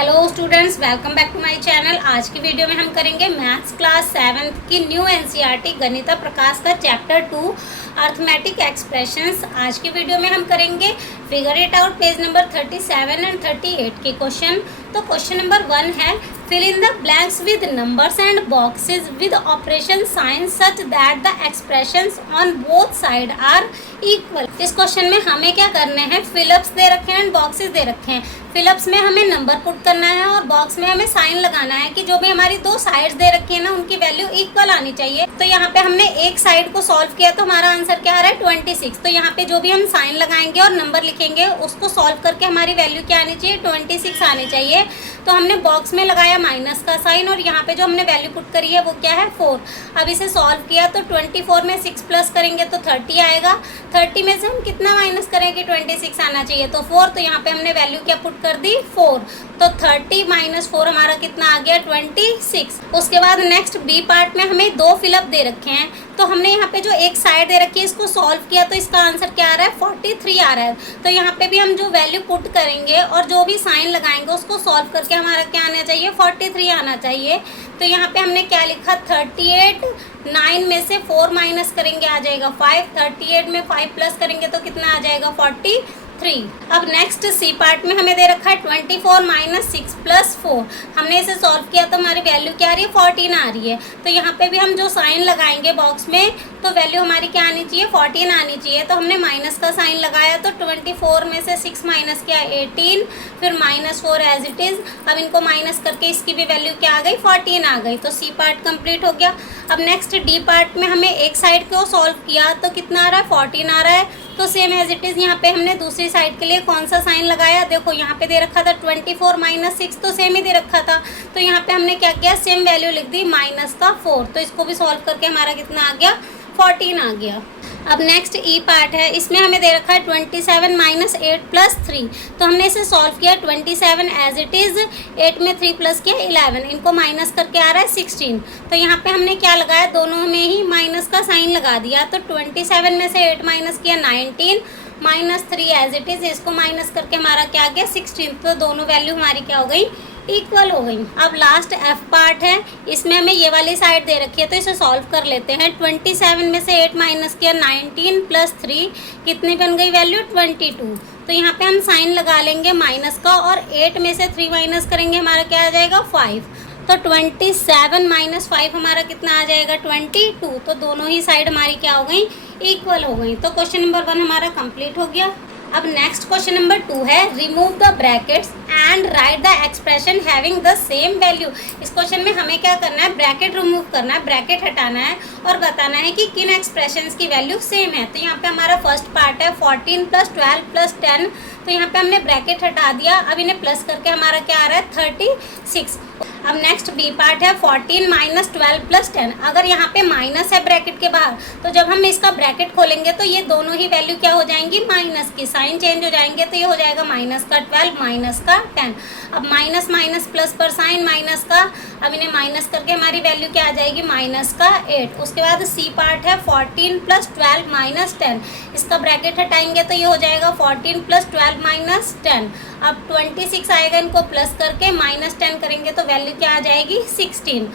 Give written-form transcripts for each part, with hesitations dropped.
Hello students, welcome back to my channel. आज की video में हम करेंगे मैथ्स क्लास 7th की न्यू एनसीईआरटी गणित प्रकाश का चैप्टर 2 अर्थमेटिक एक्सप्रेशंस। आज की वीडियो में हम करेंगे figure it out page number 37 and 38 के क्वेश्चन। तो क्वेश्चन नंबर 1 है fill in the blanks with numbers and boxes with operation sign such that the expressions on both side are equal. इस question में हमें क्या करने हैं, फिलअप्स दे रखे हैं एंड बॉक्सेस दे रखे हैं। फिलअप्स में हमें नंबर पुट करना है और बॉक्स में हमें साइन लगाना है कि जो भी हमारी दो साइड्स दे रखी है ना उनकी वैल्यू इक्वल आनी चाहिए। तो यहाँ पे हमने एक साइड को सॉल्व किया तो हमारा आंसर क्या आ रहा है 26। तो यहाँ पे जो भी हम साइन लगाएंगे और नंबर लिखेंगे उसको सॉल्व करके हमारी वैल्यू क्या आनी चाहिए 26 आनी चाहिए। तो हमने बॉक्स में लगाया माइनस का साइन और यहाँ पे जो हमने वैल्यू पुट करी है वो क्या है 4। अब इसे सॉल्व किया तो 24 में 6 प्लस करेंगे तो 30 आएगा। 30 में से हम कितना माइनस करें कि 26 आना चाहिए, तो 4। तो यहाँ पे हमने वैल्यू क्या पुट कर दी 4। तो 30 माइनस 4 हमारा कितना आ गया 26। उसके बाद नेक्स्ट बी पार्ट में हमें दो फिलअप दे रखे हैं। तो हमने यहाँ पे जो एक साइड दे रखी है इसको सॉल्व किया तो इसका आंसर क्या आ रहा है 43 आ रहा है। तो यहाँ पे भी हम जो वैल्यू पुट करेंगे और जो भी साइन लगाएंगे उसको सॉल्व करके हमारा क्या आना चाहिए 43 आना चाहिए। तो यहाँ पे हमने क्या लिखा 38, 9 में से 4 माइनस करेंगे आ जाएगा 5, 38 में 5 प्लस करेंगे तो कितना आ जाएगा 43। अब नेक्स्ट सी पार्ट में हमें दे रखा है 24 माइनस 6 प्लस 4। हमने इसे सॉल्व किया तो हमारी वैल्यू क्या आ रही है 14 आ रही है। तो यहाँ पे भी हम जो साइन लगाएंगे बॉक्स में तो वैल्यू हमारी क्या आनी चाहिए 14 आनी चाहिए। तो हमने माइनस का साइन लगाया तो 24 में से 6 माइनस किया 18, फिर माइनस 4 एज इट इज़। अब इनको माइनस करके इसकी भी वैल्यू क्या आ गई 14 आ गई। तो सी पार्ट कंप्लीट हो गया। अब नेक्स्ट डी पार्ट में हमें एक साइड को सॉल्व किया तो कितना आ रहा है 14 आ रहा है। तो सेम एज इट इज़ यहाँ पे हमने दूसरी साइड के लिए कौन सा साइन लगाया, देखो यहाँ पे दे रखा था 24 माइनस 6 तो सेम ही दे रखा था। तो यहाँ पे हमने क्या किया सेम वैल्यू लिख दी माइनस का 4। तो इसको भी सॉल्व करके हमारा कितना आ गया 14 आ गया। अब नेक्स्ट ई पार्ट है, इसमें हमें दे रखा है 27 माइनस 8 प्लस 3। तो हमने इसे सॉल्व किया 27 एज इट इज़, 8 में 3 प्लस किया 11, इनको माइनस करके आ रहा है 16। तो यहाँ पे हमने क्या लगाया दोनों में ही माइनस का साइन लगा दिया। तो 27 में से 8 माइनस किया 19, माइनस 3 एज इट इज़, इसको माइनस करके हमारा क्या आ गया 16। तो दोनों वैल्यू हमारी क्या हो गई इक्वल हो गई। अब लास्ट एफ पार्ट है, इसमें हमें ये वाली साइड दे रखी है तो इसे सॉल्व कर लेते हैं। 27 में से 8 माइनस किया 19 प्लस 3, कितनी बन गई वैल्यू 22। तो यहाँ पे हम साइन लगा लेंगे माइनस का और 8 में से 3 माइनस करेंगे हमारा क्या आ जाएगा 5। तो 27 माइनस 5 हमारा कितना आ जाएगा 22। तो दोनों ही साइड हमारी क्या हो गई इक्वल हो गई। तो क्वेश्चन नंबर 1 हमारा कंप्लीट हो गया। अब नेक्स्ट क्वेश्चन नंबर 2 है remove the brackets and right the expression having the same value. इस क्वेश्चन में हमें क्या करना है ब्रैकेट रिमूव करना है, ब्रैकेट हटाना है और बताना है कि किन एक्सप्रेशंस की वैल्यू सेम है। तो यहाँ पे हमारा फर्स्ट पार्ट है 14 प्लस 12 प्लस 10। तो यहाँ पे हमने ब्रैकेट हटा दिया, अब इन्हें प्लस करके हमारा क्या आ रहा है 36। अब नेक्स्ट बी पार्ट है 14 माइनस 12 प्लस 10। अगर यहाँ पे माइनस है ब्रैकेट के बाहर तो जब हम इसका ब्रैकेट खोलेंगे तो ये दोनों ही वैल्यू क्या हो जाएंगी माइनस की, साइन चेंज हो जाएंगे। तो ये हो जाएगा माइनस का 12 माइनस का 10। अब माइनस माइनस प्लस पर साइन माइनस का, अब इन्हें माइनस करके हमारी वैल्यू क्या आ जाएगी माइनस का 8। उसके बाद सी पार्ट है 14 प्लस 12 माइनस 10। इसका ब्रैकेट हटाएंगे तो ये हो जाएगा 14 प्लस 12 माइनस 10। अब 26 आएगा, इनको प्लस करके माइनस 10 करेंगे तो वैल्यू क्या आ जाएगी 16।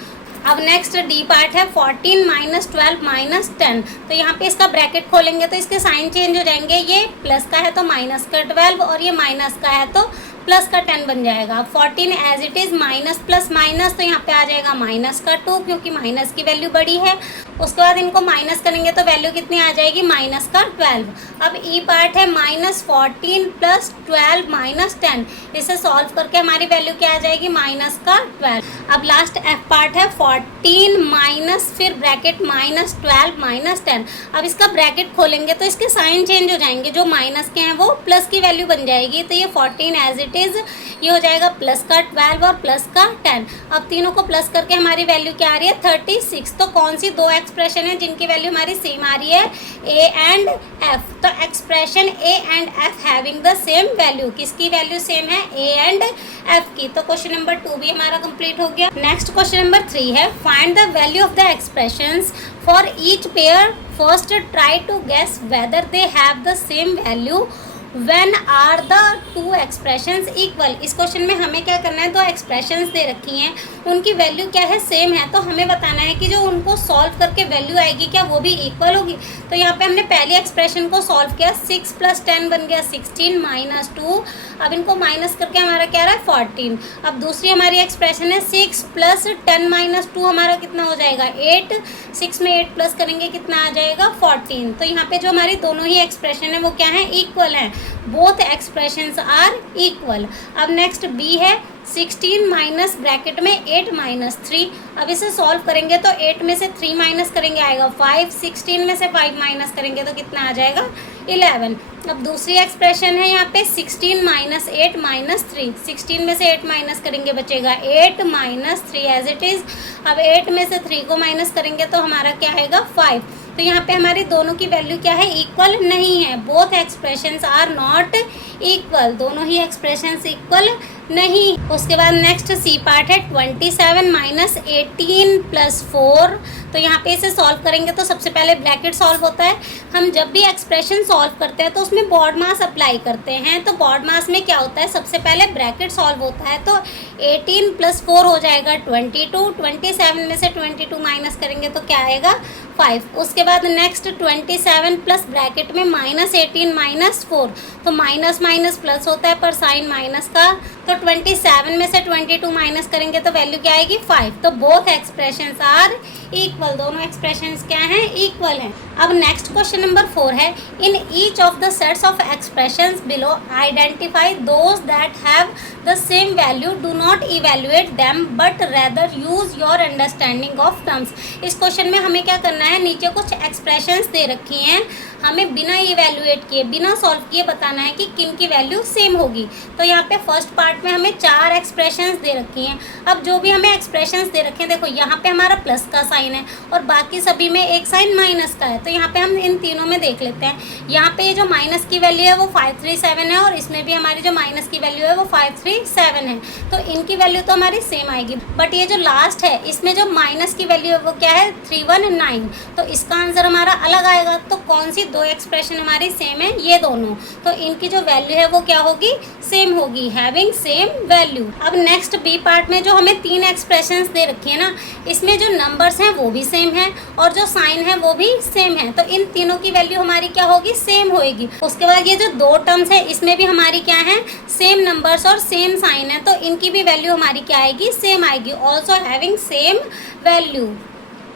अब नेक्स्ट डी पार्ट है 14 माइनस 12 माइनस 10। तो यहाँ पे इसका ब्रैकेट खोलेंगे तो इसके साइन चेंज हो जाएंगे, ये प्लस का है तो माइनस का 12 और ये माइनस का है तो प्लस का 10 बन जाएगा। 14 as it is minus plus minus तो यहाँ पे आ जाएगा माइनस का 2 क्योंकि माइनस की वैल्यू बड़ी है। उसके बाद इनको माइनस करेंगे तो वैल्यू कितनी आ जाएगी माइनस का 12। अब ई पार्ट है माइनस 14 प्लस 12 माइनस 10। इसे सॉल्व करके हमारी वैल्यू क्या आ जाएगी माइनस का 12। अब लास्ट एफ पार्ट है 14 माइनस फिर ब्रैकेट माइनस 12 माइनस 10। अब इसका ब्रैकेट खोलेंगे तो इसके साइन चेंज हो जाएंगे, जो माइनस के हैं वो प्लस की वैल्यू बन जाएगी। तो ये 14 एज इट इज़, ये हो जाएगा प्लस का 12 और प्लस का 10। अब तीनों को प्लस करके हमारी वैल्यू क्या आ रही है 36। तो कौन सी दो एक्सप्रेशन है जिनकी वैल्यू हमारी सेम आ रही है ए एंड एफ। तो expression A and F having the same value, किसकी वैल्यू सेम है ए एंड एफ की। तो क्वेश्चन नंबर 2 भी हमारा कंप्लीट हो गया। नेक्स्ट क्वेश्चन नंबर 3 है find the value of the expressions for each pair. First try to guess whether they have the same value when are the two expressions equal. इस question में हमें क्या करना है, दो एक्सप्रेशंस दे रखी हैं, उनकी वैल्यू क्या है, सेम है। तो हमें बताना है कि जो उनको सॉल्व करके वैल्यू आएगी क्या वो भी इक्वल होगी। तो यहाँ पे हमने पहली एक्सप्रेशन को सॉल्व किया, 6 + 10 बन गया 16 - 2। अब इनको माइनस करके हमारा क्या रहा है 14। अब दूसरी हमारी एक्सप्रेशन है 6 + 10 - 2 हमारा कितना हो जाएगा 8। 6 में 8 प्लस करेंगे कितना आ जाएगा 14। तो यहाँ पे जो हमारी दोनों ही एक्सप्रेशन है वो क्या है, इक्वल है। Both expressions are equal. अब नेक्स्ट बी है 16 माइनस ब्रैकेट में 8 - 3। अब इसे सॉल्व करेंगे तो 8 में से 3 माइनस करेंगे आएगा 5। 16 में से 5 माइनस करेंगे तो कितना आ जाएगा 11। अब दूसरी एक्सप्रेशन है यहाँ पे 16 - 8 - 3। 16 में से 8 माइनस करेंगे बचेगा 8 - 3 एज इट इज़। अब 8 में से 3 को माइनस करेंगे तो हमारा क्या आएगा 5। तो यहाँ पे हमारी दोनों की वैल्यू क्या है, इक्वल नहीं है। Both expressions are not equal, दोनों ही एक्सप्रेशंस इक्वल नहीं। उसके बाद नेक्स्ट सी पार्ट है 27 - 18 + 4। तो यहाँ पे इसे सॉल्व करेंगे तो सबसे पहले ब्रैकेट सॉल्व होता है। हम जब भी एक्सप्रेशन सॉल्व करते हैं तो उसमें बॉड मास अप्लाई करते हैं। तो बॉड मास में क्या होता है, सबसे पहले ब्रैकेट सॉल्व होता है। तो 18 + 4 हो जाएगा 22। 27 में से 22 माइनस करेंगे तो क्या आएगा 5। उसके बाद नेक्स्ट 27 प्लस ब्रैकेट में -18 - 4। तो माइनस माइनस प्लस होता है पर साइन माइनस का। तो 27 में से 22 माइनस करेंगे तो वैल्यू क्या आएगी 5। तो बोथ एक्सप्रेशंस आर इक्वल, दोनों एक्सप्रेशंस क्या हैं, इक्वल हैं। अब नेक्स्ट क्वेश्चन नंबर 4 है, in each of the sets of expressions below identify those that have the same value, do not evaluate them but rather use your understanding of terms. इस question में हमें क्या करना है, नीचे कुछ एक्सप्रेशंस दे रखी हैं, हमें बिना इवेल्युएट किए, बिना सॉल्व किए बताना है कि किन की वैल्यू सेम होगी। तो यहाँ पे फर्स्ट पार्ट में हमें 4 एक्सप्रेशंस दे रखी हैं। अब जो भी हमें एक्सप्रेशंस दे रखे हैं, देखो यहाँ पे हमारा प्लस का साइन है और बाकी सभी में एक साइन माइनस का है। तो यहाँ पे हम इन तीनों में देख लेते हैं। यहाँ पे जो माइनस की वैल्यू है वो 537 है और इसमें भी हमारी जो माइनस की वैल्यू है वो 537 है। तो इनकी वैल्यू तो हमारी सेम आएगी, बट ये जो लास्ट है इसमें जो माइनस की वैल्यू है वो क्या है 319। तो इसका आंसर हमारा अलग आएगा। तो कौन सी दो एक्सप्रेशन हमारी सेम है, ये दोनों। तो इनकी जो वैल्यू है वो क्या होगी, सेम होगी, हैविंग सेम वैल्यू। अब नेक्स्ट बी पार्ट में जो हमें 3 एक्सप्रेशंस दे रखी है ना, इसमें जो नंबर्स हैं वो भी सेम है और जो साइन है वो भी सेम है। तो इन तीनों की वैल्यू हमारी क्या होगी, सेम होएगी। उसके बाद ये जो 2 टर्म्स है इसमें भी हमारी क्या है, सेम नंबर्स और सेम साइन है। तो इनकी भी वैल्यू हमारी क्या आएगी, सेम आएगी, ऑल्सो हैविंग सेम वैल्यू।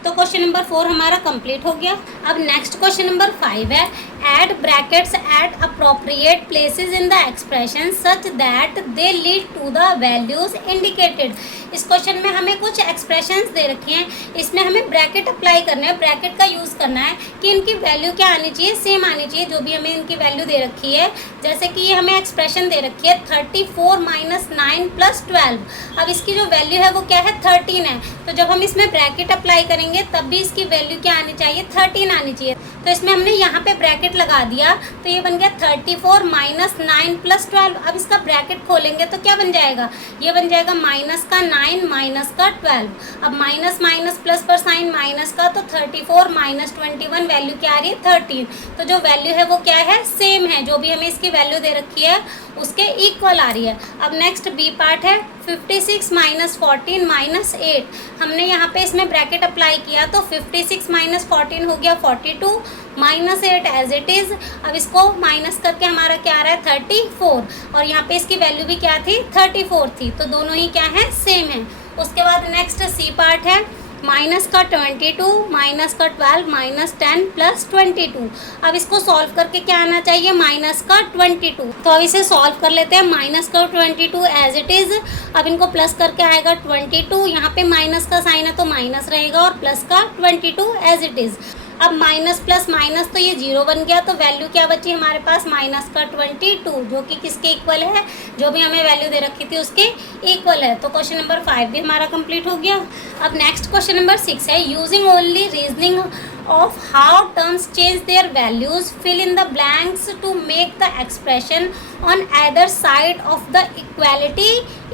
तो क्वेश्चन नंबर 4 हमारा कंप्लीट हो गया। अब नेक्स्ट क्वेश्चन नंबर 5 है, add brackets at appropriate places in the expression such that they lead to the values indicated. इस क्वेश्चन में हमें कुछ एक्सप्रेशंस दे रखी हैं, इसमें हमें ब्रैकेट अप्लाई करना है, ब्रैकेट का यूज़ करना है कि इनकी वैल्यू क्या आनी चाहिए, सेम आनी चाहिए जो भी हमें इनकी वैल्यू दे रखी है। जैसे कि ये हमें एक्सप्रेशन दे रखी है 34 - 9 + 12। अब इसकी जो वैल्यू है वो क्या है 13 है। तो जब हम इसमें ब्रैकेट अप्लाई करेंगे तब भी इसकी वैल्यू क्या आनी चाहिए, 13 आनी चाहिए। तो इसमें हमने यहाँ पे ब्रैकेट लगा दिया तो ये बन गया 34 - 9 + 12। अब इसका ब्रैकेट खोलेंगे तो क्या बन जाएगा, ये बन जाएगा माइनस का 9 माइनस का 12। अब माइनस माइनस प्लस पर साइन माइनस का, तो 34 - 21 वैल्यू क्या आ रही है 13। तो जो वैल्यू है वो क्या है, सेम है, जो भी हमें इसकी वैल्यू दे रखी है उसके इक्वल आ रही है। अब नेक्स्ट बी पार्ट है 56 - 14 - 8। हमने यहाँ पे इसमें ब्रैकेट अप्लाई किया तो 56 - 14 हो गया 42 -8 एज इट इज़। अब इसको माइनस करके हमारा क्या आ रहा है 34 और यहाँ पे इसकी वैल्यू भी क्या थी 34 थी। तो दोनों ही क्या है, सेम है। उसके बाद नेक्स्ट सी पार्ट है माइनस का 22 माइनस का 12 -10 + 22। अब इसको सॉल्व करके क्या आना चाहिए, माइनस का 22। तो अब इसे सॉल्व कर लेते हैं, माइनस का 22 एज इट इज़। अब इनको प्लस करके आएगा 22, यहाँ पे माइनस का साइन है तो माइनस रहेगा और प्लस का 22 एज इट इज़। अब माइनस प्लस माइनस तो ये 0 बन गया, तो वैल्यू क्या बची हमारे पास माइनस का 22, जो कि किसके इक्वल है, जो भी हमें वैल्यू दे रखी थी उसके इक्वल है। तो क्वेश्चन नंबर 5 भी हमारा कंप्लीट हो गया। अब नेक्स्ट क्वेश्चन नंबर 6 है, using only reasoning of how terms change their values, fill in the blanks to make the expression on either side of the equality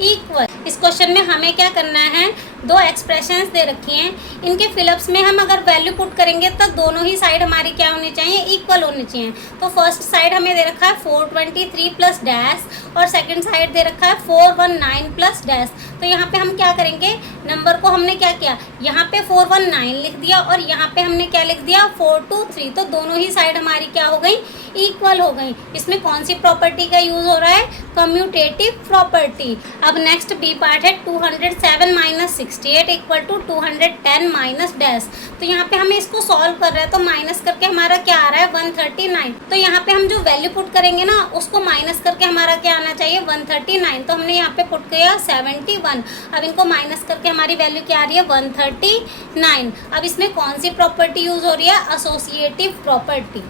equal। इस question में हमें क्या करना है, दो एक्सप्रेशंस दे रखी हैं, इनके फिलअप्स में हम अगर वैल्यू पुट करेंगे तो दोनों ही साइड हमारी क्या होनी चाहिए, इक्वल होनी चाहिए। तो फर्स्ट साइड हमें दे रखा है 423 प्लस डैश और सेकंड साइड दे रखा है 419 प्लस डैश। तो यहाँ पे हम क्या करेंगे, नंबर को हमने क्या किया, यहाँ पे 419 लिख दिया और यहाँ पे हमने क्या लिख दिया 423। तो दोनों ही साइड हमारी क्या हो गई, इक्वल हो गई। इसमें कौन सी प्रॉपर्टी का यूज हो रहा है, कम्यूटेटिव प्रॉपर्टी। अब नेक्स्ट बी पार्ट है 207 minus 68 equal to 210 minus dash. तो यहाँ पे हमें इसको सॉल्व कर रहे हैं तो माइनस करके हमारा क्या आ रहा है 139। तो यहाँ पे हम जो वैल्यू पुट करेंगे ना उसको माइनस करके हमारा क्या आना चाहिए 139। तो हमने यहाँ पे पुट किया 71। अब इनको माइनस करके हमारी वैल्यू क्या आ रही है 139। अब इसमें कौन सी प्रॉपर्टी यूज हो रही है, एसोसिएटिव प्रॉपर्टी।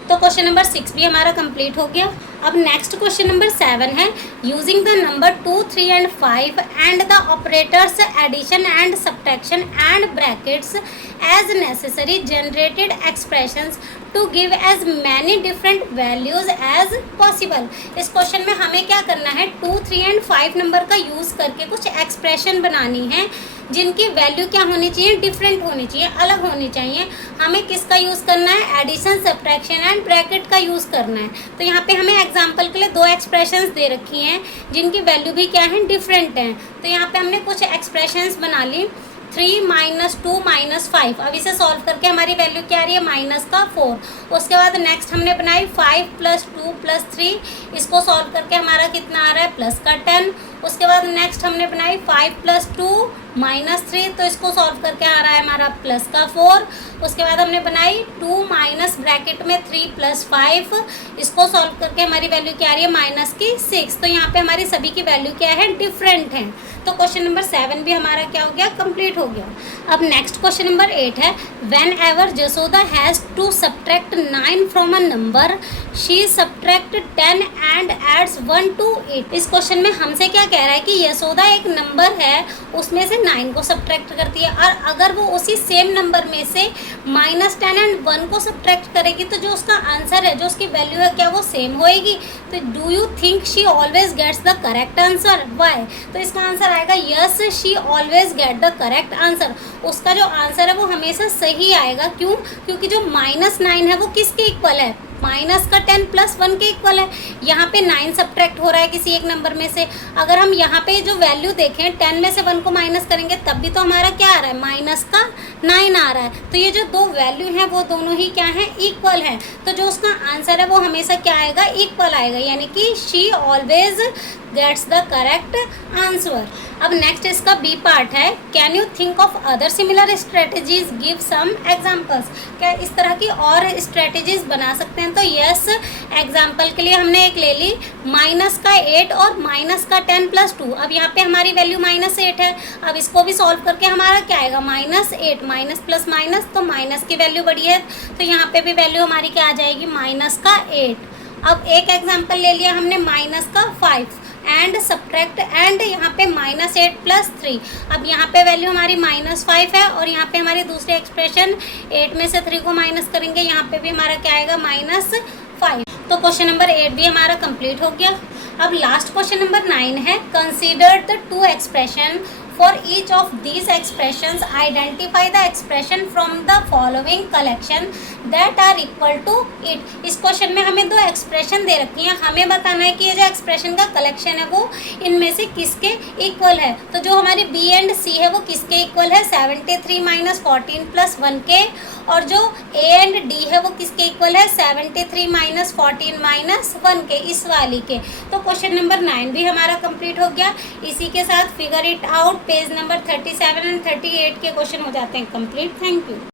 तो क्वेश्चन नंबर 6 भी हमारा कंप्लीट हो गया। अब नेक्स्ट क्वेश्चन नंबर 7 है, using the number 2, 3 and 5 and the operators addition and subtraction and brackets as necessary generated expressions to give as many different values as possible. इस question में हमें क्या करना है, 2, 3 एंड 5 नंबर का यूज करके कुछ एक्सप्रेशन बनानी है जिनकी वैल्यू क्या होनी चाहिए, डिफरेंट होनी चाहिए, अलग होनी चाहिए। हमें किसका यूज़ करना है, एडिशन, सब्ट्रैक्शन एंड ब्रैकेट का यूज़ करना है। तो यहाँ पे हमें एग्जांपल के लिए दो एक्सप्रेशंस दे रखी हैं जिनकी वैल्यू भी क्या है, डिफरेंट हैं। तो यहाँ पे हमने कुछ एक्सप्रेशंस बना ली, 3 माइनस 2 माइनस 5। अब इसे सॉल्व करके हमारी वैल्यू क्या आ रही है, माइनस का 4। उसके बाद नेक्स्ट हमने बनाई 5 प्लस 2 प्लस 3। इसको सॉल्व करके हमारा कितना आ रहा है, प्लस का 10। उसके बाद नेक्स्ट हमने बनाई 5 प्लस 2 माइनस 3। तो इसको सॉल्व करके आ रहा है हमारा प्लस का 4। उसके बाद हमने बनाई 2 माइनस ब्रैकेट में 3 प्लस 5। इसको सॉल्व करके हमारी वैल्यू क्या आ रही है, माइनस की 6। तो यहाँ पे हमारी सभी की वैल्यू क्या है, डिफरेंट है। तो क्वेश्चन नंबर 7 भी हमारा क्या हो गया, कंप्लीट हो गया। अब नेक्स्ट क्वेश्चन नंबर 8 है, whenever Jasoda has to subtract 9 from a number she subtract 10 and adds 1 to it. इस क्वेश्चन में हमसे क्या कह रहा है कि यशोदा एक नंबर है उसमें से 9 को सब्ट्रैक्ट करती है और अगर वो उसी सेम नंबर में से -10 एंड 1 को सब्ट्रैक्ट करेगी तो जो उसका आंसर है, जो उसकी वैल्यू है, क्या वो सेम होएगी। तो do you think she always gets the correct answer, why. तो इसका आंसर आएगा yes, she always get the correct answer. उसका जो आंसर है वो हमेशा सही आएगा। क्यों, क्योंकि जो -9 है वो किसके इक्वल है, माइनस का 10 प्लस 1 के इक्वल है। यहाँ पे 9 सब्ट्रैक्ट हो रहा है किसी एक नंबर में से। अगर हम यहाँ पे जो वैल्यू देखें 10 में से 1 को माइनस करेंगे तब भी तो हमारा क्या आ रहा है, माइनस का 9 आ रहा है। तो ये जो दो वैल्यू हैं वो दोनों ही क्या हैं, इक्वल हैं। तो जो उसका आंसर है वो हमेशा क्या आएगा, इक्वल आएगा, यानी कि she always gets the correct answer. अब नेक्स्ट इसका बी पार्ट है, can you think of other similar strategies, give some examples. क्या इस तरह की और स्ट्रेटजीज बना सकते हैं। तो यस, एग्जांपल के लिए हमने एक ले ली, माइनस का 8 और माइनस का 10 प्लस 2। अब यहाँ पे हमारी वैल्यू -8 है। अब इसको भी सॉल्व करके हमारा क्या आएगा, -8, माइनस प्लस माइनस, तो माइनस की वैल्यू बड़ी है तो यहाँ पे भी वैल्यू हमारी क्या आ जाएगी, माइनस का 8। अब एक एग्जाम्पल ले लिया हमने माइनस का 5 एंड सब्ट्रैक्ट एंड यहाँ पे -8 प्लस 3। अब यहाँ पे वैल्यू हमारी -5 है और यहाँ पे हमारी दूसरी एक्सप्रेशन 8 में से 3 को माइनस करेंगे, यहाँ पे भी हमारा क्या आएगा, -5। तो क्वेश्चन नंबर 8 भी हमारा कंप्लीट हो गया। अब लास्ट क्वेश्चन नंबर 9 है, consider the 2 expression for each of these expressions identify the expression from the following collection that are equal to it. इस क्वेश्चन में हमें दो एक्सप्रेशन दे रखी हैं, हमें बताना है कि ये जो एक्सप्रेशन का कलेक्शन है वो इनमें से किसके इक्वल है। तो जो हमारी बी एंड सी है वो किसके इक्वल है, 73 माइनस 14 प्लस 1 के। और जो ए एंड डी है वो किसके इक्वल है, 73 माइनस 14 माइनस 1 के, इस वाली के। तो क्वेश्चन नंबर 9 भी हमारा कंप्लीट हो गया। इसी के साथ figure it out page number 37 and 38 के क्वेश्चन हो जाते हैं कंप्लीट। Thank you.